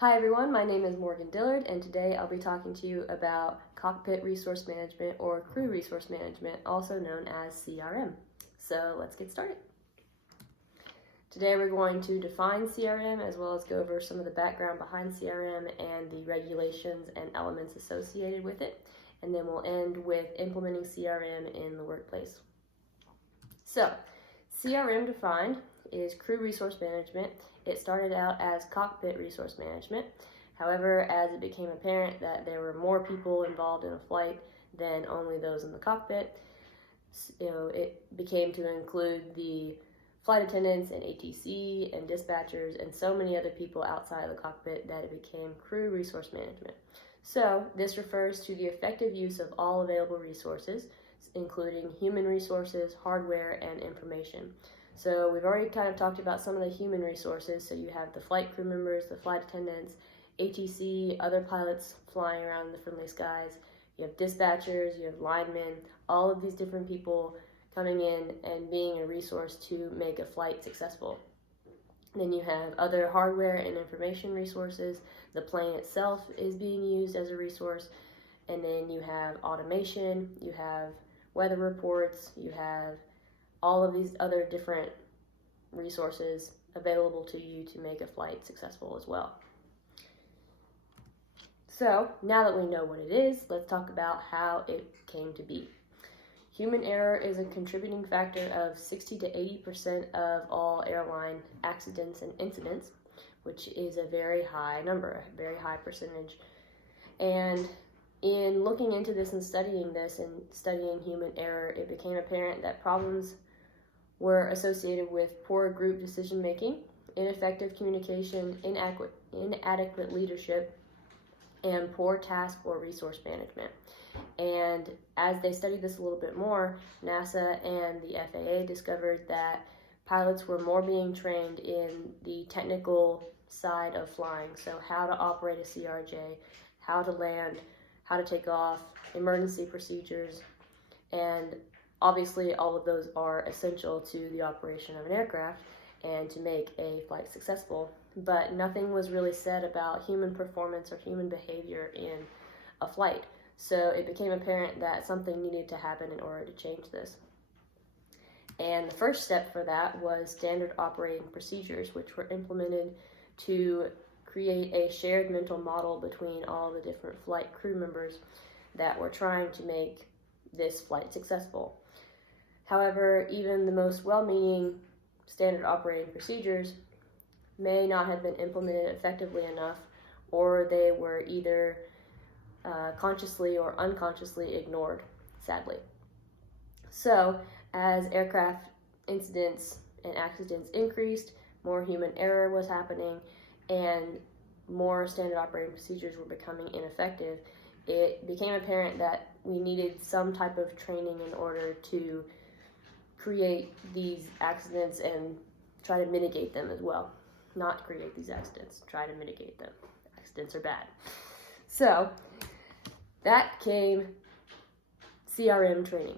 Hi everyone, my name is Morgan Dillard, and today I'll be talking to you about Cockpit Resource Management or Crew Resource Management, also known as CRM. So let's get started. Today we're going to define CRM as well as go over some of the background behind CRM and the regulations and elements associated with it, and then we'll end with implementing CRM in the workplace. So, CRM defined is Crew Resource Management. It started out as Cockpit Resource Management. However, as it became apparent that there were more people involved in a flight than only those in the cockpit, it became to include the flight attendants and ATC and dispatchers and so many other people outside of the cockpit that it became Crew Resource Management. So, this refers to the effective use of all available resources, including human resources, hardware, and information. So we've already kind of talked about some of the human resources. So you have the flight crew members, the flight attendants, ATC, other pilots flying around the friendly skies. You have dispatchers, you have linemen, all of these different people coming in and being a resource to make a flight successful. Then you have other hardware and information resources. The plane itself is being used as a resource. And then you have automation, you have weather reports, you have all of these other different resources available to you to make a flight successful as well. So now that we know what it is, let's talk about how it came to be. Human error is a contributing factor of 60 to 80% of all airline accidents and incidents, which is a very high number, a very high percentage. And in looking into this and studying human error, it became apparent that problems were associated with poor group decision making, ineffective communication, inadequate leadership, and poor task or resource management. And as they studied this a little bit more, NASA and the FAA discovered that pilots were more being trained in the technical side of flying. So how to operate a CRJ, how to land, how to take off, emergency procedures, and obviously all of those are essential to the operation of an aircraft and to make a flight successful. But nothing was really said about human performance or human behavior in a flight. So it became apparent that something needed to happen in order to change this. And the first step for that was standard operating procedures, which were implemented to create a shared mental model between all the different flight crew members that were trying to make this flight successful. However, even the most well-meaning standard operating procedures may not have been implemented effectively enough, or they were either consciously or unconsciously ignored, sadly. So, as aircraft incidents and accidents increased, more human error was happening, and more standard operating procedures were becoming ineffective. It became apparent that we needed some type of training in order to create these accidents and try to mitigate them as well. Not create these accidents, try to mitigate them. Accidents are bad. So that came CRM training.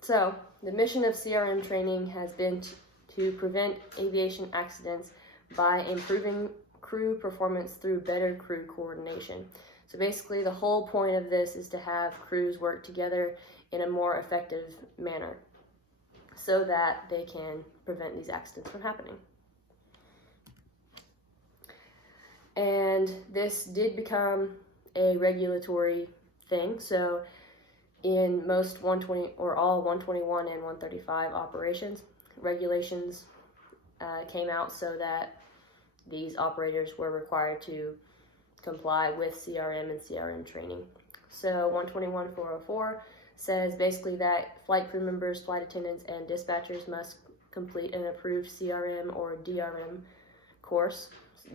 So the mission of CRM training has been to prevent aviation accidents by improving crew performance through better crew coordination. So basically the whole point of this is to have crews work together in a more effective manner so that they can prevent these accidents from happening. And this did become a regulatory thing. So in most 120 or all 121 and 135 operations, regulations came out so that these operators were required to comply with CRM and CRM training. So 121.404 says basically that flight crew members, flight attendants, and dispatchers must complete an approved CRM or DRM course.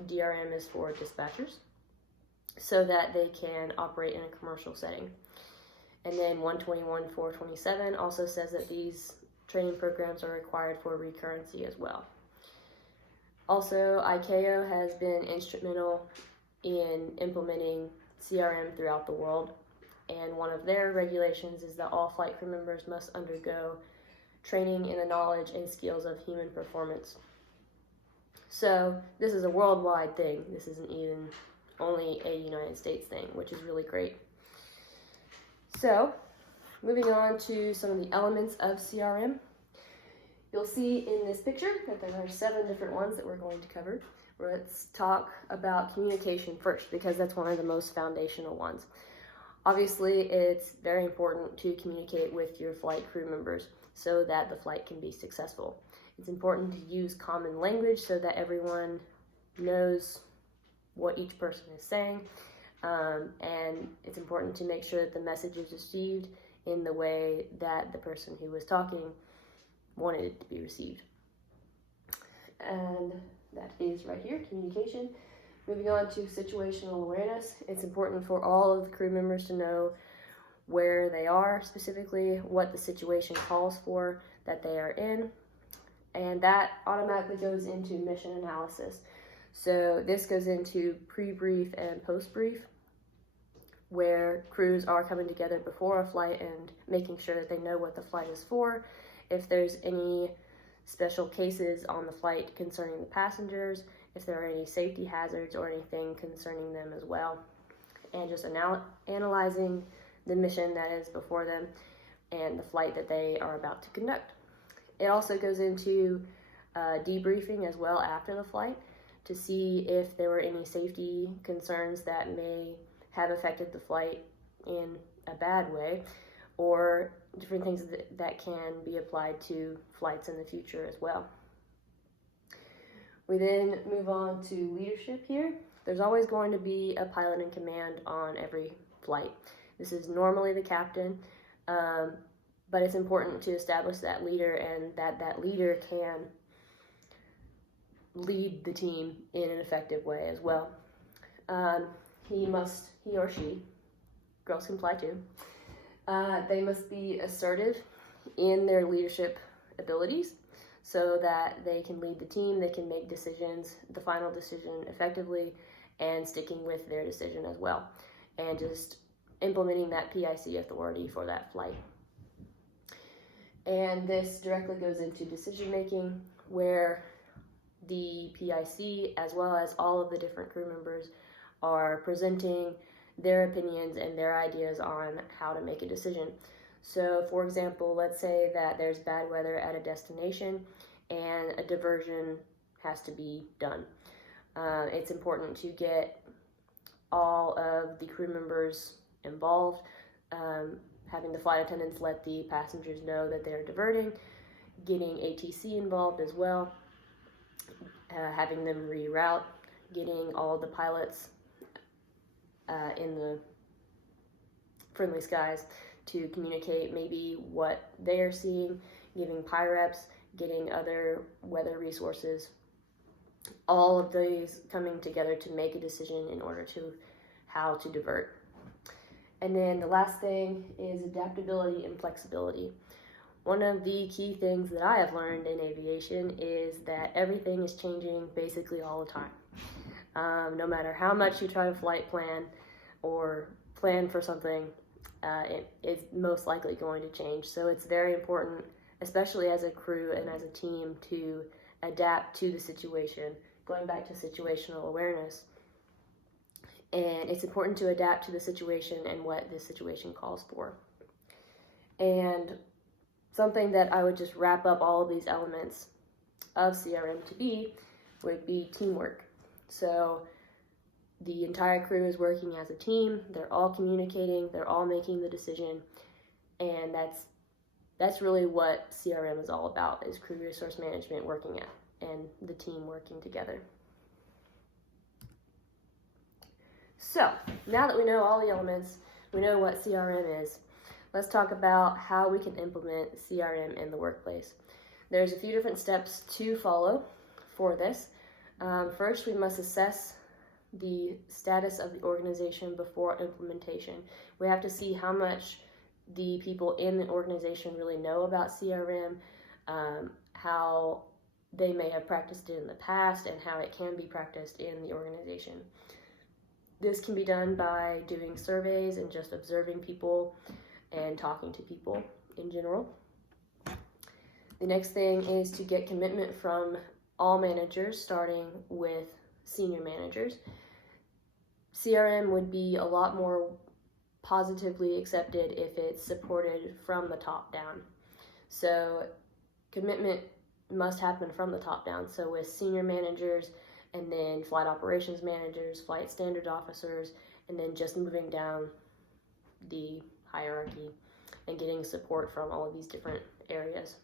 DRM is for dispatchers, so that they can operate in a commercial setting. And then 121.427 also says that these training programs are required for recurrency as well. Also, ICAO has been instrumental in implementing CRM throughout the world, and one of their regulations is that all flight crew members must undergo training in the knowledge and skills of human performance. So this is a worldwide thing. This isn't even only a United States thing, which is really great. So, moving on to some of the elements of CRM. You'll see in this picture that there are 7 different ones that we're going to cover. Let's talk about communication first, because that's one of the most foundational ones. Obviously, it's very important to communicate with your flight crew members so that the flight can be successful. It's important to use common language so that everyone knows what each person is saying, and it's important to make sure that the message is received in the way that the person who was talking wanted it to be received. And that is right here, communication. Moving on to situational awareness. It's important for all of the crew members to know where they are specifically, what the situation calls for that they are in, and that automatically goes into mission analysis. So this goes into pre-brief and post-brief, where crews are coming together before a flight and making sure that they know what the flight is for, if there's any special cases on the flight concerning the passengers, if there are any safety hazards or anything concerning them as well, and just analyzing the mission that is before them and the flight that they are about to conduct. It also goes into debriefing as well after the flight to see if there were any safety concerns that may have affected the flight in a bad way, or different things that can be applied to flights in the future as well. We then move on to leadership here. There's always going to be a pilot in command on every flight. This is normally the captain, but it's important to establish that leader, and that leader can lead the team in an effective way as well. He or she, girls can fly too, they must be assertive in their leadership abilities so that they can lead the team, they can make decisions, the final decision effectively, and sticking with their decision as well, and just implementing that PIC authority for that flight. And this directly goes into decision making, where the PIC, as well as all of the different crew members, are presenting their opinions and their ideas on how to make a decision. So, for example, let's say that there's bad weather at a destination and a diversion has to be done. It's important to get all of the crew members involved, having the flight attendants let the passengers know that they're diverting, getting ATC involved as well, having them reroute, getting all the pilots in the friendly skies to communicate maybe what they are seeing, giving PIREPs, getting other weather resources, all of these coming together to make a decision in order to how to divert. And then the last thing is adaptability and flexibility. One of the key things that I have learned in aviation is that everything is changing basically all the time. No matter how much you try to flight plan or plan for something, it is most likely going to change. So it's very important, especially as a crew and as a team, to adapt to the situation, going back to situational awareness. And it's important to adapt to the situation and what the situation calls for. And something that I would just wrap up all of these elements of CRM to be would be teamwork. So the entire crew is working as a team, they're all communicating, they're all making the decision, and that's really what CRM is all about, is crew resource management working at and the team working together. So, now that we know all the elements, we know what CRM is, let's talk about how we can implement CRM in the workplace. There's a few different steps to follow for this. First, we must assess the status of the organization before implementation. We have to see how much the people in the organization really know about CRM, how they may have practiced it in the past, and how it can be practiced in the organization. This can be done by doing surveys and just observing people and talking to people in general. The next thing is to get commitment from all managers, starting with senior managers, CRM would be a lot more positively accepted if it's supported from the top down. So commitment must happen from the top down. So with senior managers, and then flight operations managers, flight standards officers, and then just moving down the hierarchy and getting support from all of these different areas.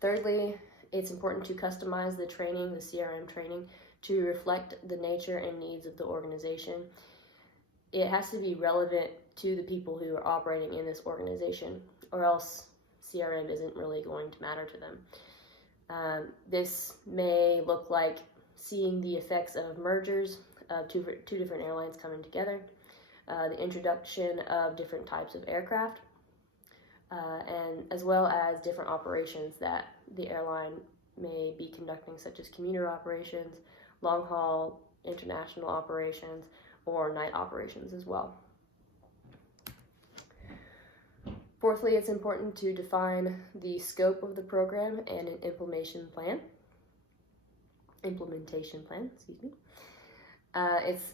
Thirdly, it's important to customize the training, the CRM training, to reflect the nature and needs of the organization. It has to be relevant to the people who are operating in this organization, or else CRM isn't really going to matter to them. This may look like seeing the effects of mergers of two different airlines coming together, the introduction of different types of aircraft, and as well as different operations that the airline may be conducting, such as commuter operations, long-haul international operations, or night operations as well. Fourthly, it's important to define the scope of the program and an implementation plan. It's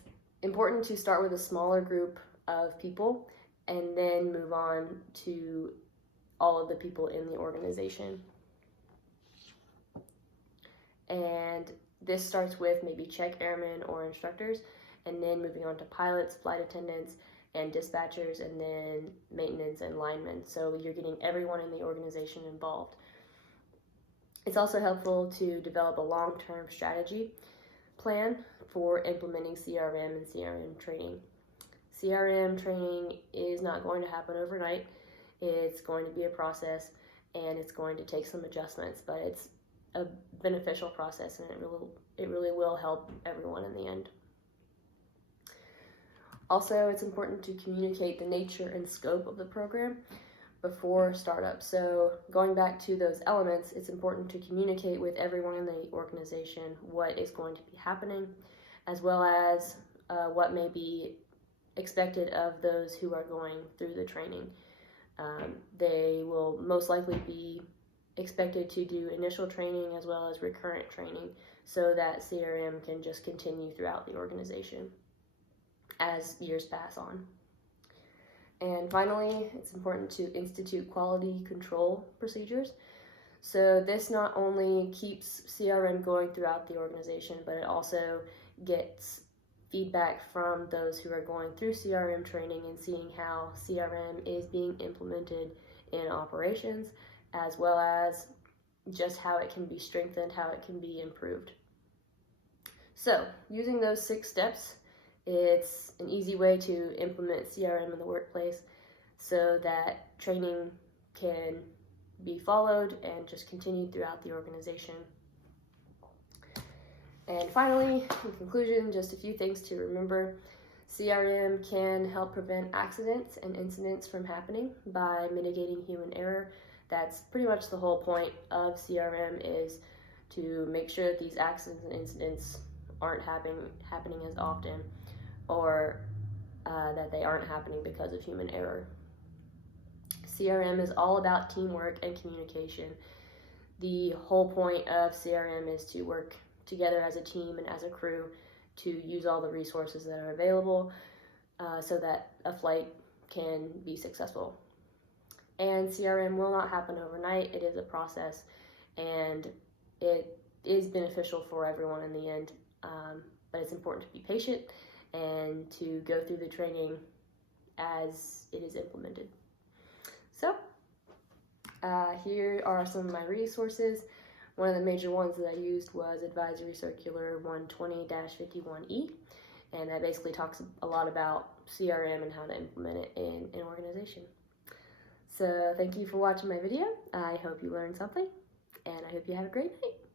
important to start with a smaller group of people and then move on to all of the people in the organization. And this starts with maybe check airmen or instructors, and then moving on to pilots, flight attendants, and dispatchers, and then maintenance and linemen. So you're getting everyone in the organization involved. It's also helpful to develop a long-term strategy plan for implementing CRM and CRM training. CRM training is not going to happen overnight. It's going to be a process, and it's going to take some adjustments, but it's a beneficial process, and it really will help everyone in the end. Also, it's important to communicate the nature and scope of the program before startup. So going back to those elements, it's important to communicate with everyone in the organization what is going to be happening, as well as what may be expected of those who are going through the training. They will most likely be expected to do initial training as well as recurrent training, so that CRM can just continue throughout the organization as years pass on. And finally, it's important to institute quality control procedures. So this not only keeps CRM going throughout the organization, but it also gets feedback from those who are going through CRM training and seeing how CRM is being implemented in operations, as well as just how it can be strengthened, how it can be improved. So using those 6 steps, it's an easy way to implement CRM in the workplace so that training can be followed and just continued throughout the organization. And finally, in conclusion, just a few things to remember. CRM can help prevent accidents and incidents from happening by mitigating human error. That's pretty much the whole point of CRM, is to make sure that these accidents and incidents aren't happening as often, or that they aren't happening because of human error. CRM is all about teamwork and communication. The whole point of CRM is to work together as a team and as a crew to use all the resources that are available so that a flight can be successful. And CRM will not happen overnight. It is a process, and it is beneficial for everyone in the end, but it's important to be patient and to go through the training as it is implemented. So here are some of my resources. One of the major ones that I used was Advisory Circular 120-51E, and that basically talks a lot about CRM and how to implement it in an organization. So thank you for watching my video. I hope you learned something, and I hope you have a great night.